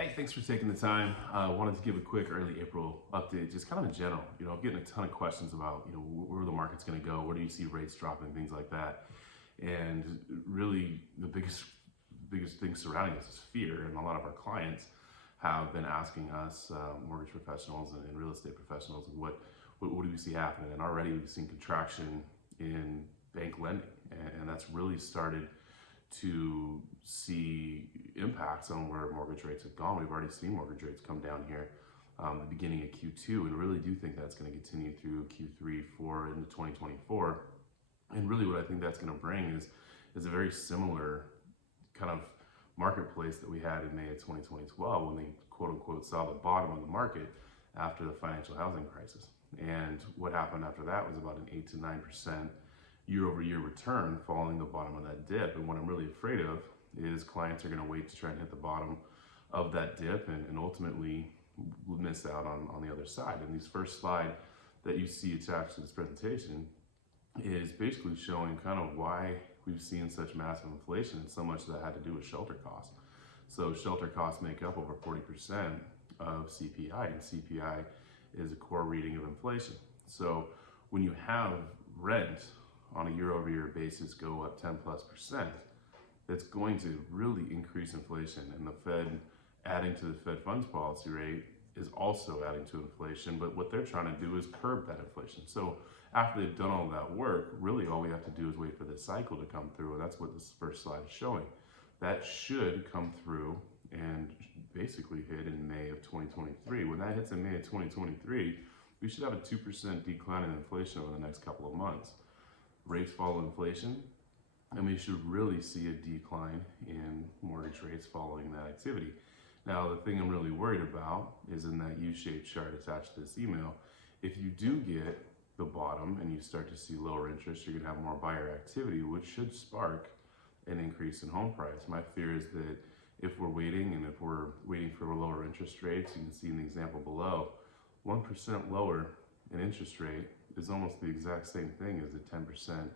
Hey, thanks for taking the time. Wanted to give a quick early April update, just kind of in general. I'm getting a ton of questions about, where the market's going to go, where do you see rates dropping, things like that. And really, the biggest thing surrounding us is fear. And a lot of our clients have been asking us, mortgage professionals and real estate professionals, what do we see happening? And already we've seen contraction in bank lending, and that's really started to see impacts on where mortgage rates have gone. We've already seen mortgage rates come down here the beginning of Q2, and really do think that's going to continue through Q3, 4 into 2024. And really what I think that's going to bring is a very similar kind of marketplace that we had in May of 2012 when they quote unquote saw the bottom of the market after the financial housing crisis. And what happened after that was about an 8 to 9% year-over-year return following the bottom of that dip. And what I'm really afraid of is clients are going to wait to try and hit the bottom of that dip and ultimately miss out on the other side. And this first slide that you see attached to this presentation is basically showing kind of why we've seen such massive inflation, and so much that had to do with shelter costs. So shelter costs make up over 40% of CPI, and CPI is a core reading of inflation. So when you have rent on a year-over-year basis go up 10+%, that's going to really increase inflation. And the Fed adding to the Fed funds policy rate is also adding to inflation, but what they're trying to do is curb that inflation. So after they've done all that work, really all we have to do is wait for the cycle to come through, and that's what this first slide is showing. That should come through and basically hit in May of 2023. When that hits in May of 2023, we should have a 2% decline in inflation over the next couple of months. Rates follow inflation, and we should really see a decline in mortgage rates following that activity. Now, the thing I'm really worried about is in that U-shaped chart attached to this email. If you do get the bottom and you start to see lower interest, you're gonna have more buyer activity, which should spark an increase in home price. My fear is that if we're waiting for lower interest rates, you can see in the example below, 1% lower in interest rate is almost the exact same thing as a 10%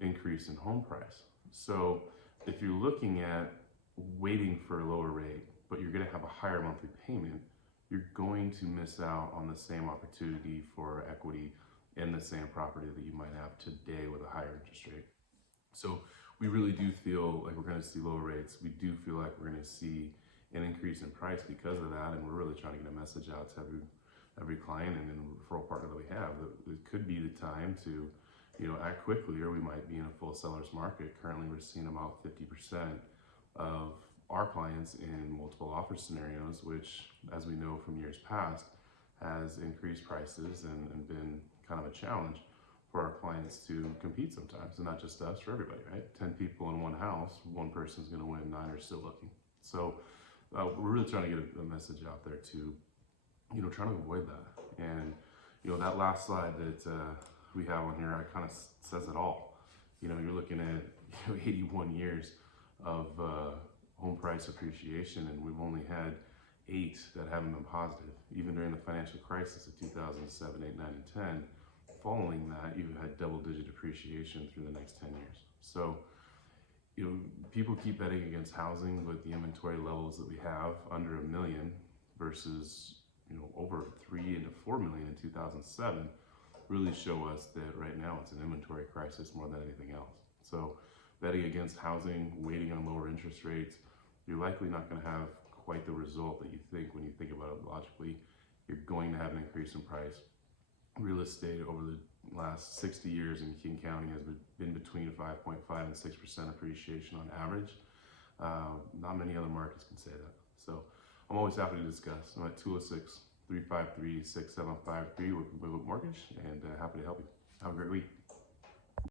increase in home price. So if you're looking at waiting for a lower rate, but you're going to have a higher monthly payment, you're going to miss out on the same opportunity for equity in the same property that you might have today with a higher interest rate. So we really do feel like we're going to see lower rates. We do feel like we're going to see an increase in price because of that, and we're really trying to get a message out to every client and referral partner that we have that it could be the time to act quickly, or we might be in a full seller's market. Currently we're seeing about 50% of our clients in multiple offer scenarios, which, as we know from years past, has increased prices and been kind of a challenge for our clients to compete sometimes, and not just us, for everybody, right? 10 people in one house, one person's going to win, 9 are still looking. So we're really trying to get a message out there to trying to avoid that. And that last slide that we have on here, kind of says it all. You're looking at 81 years of home price appreciation, and we've only had 8 that haven't been positive. Even during the financial crisis of 2007, 8, 9, and 10, following that, you've had double-digit appreciation through the next 10 years. So people keep betting against housing, but the inventory levels that we have under 1 million versus over 3 into 4 million in 2007 really show us that right now it's an inventory crisis more than anything else. So betting against housing, waiting on lower interest rates, you're likely not going to have quite the result that you think when you think about it logically. You're going to have an increase in price. Real estate over the last 60 years in King County has been between 5.5 and 6% appreciation on average. Not many other markets can say that. So I'm always happy to discuss. I'm at 206-353-6753 with Mortgage, and happy to help you. Have a great week.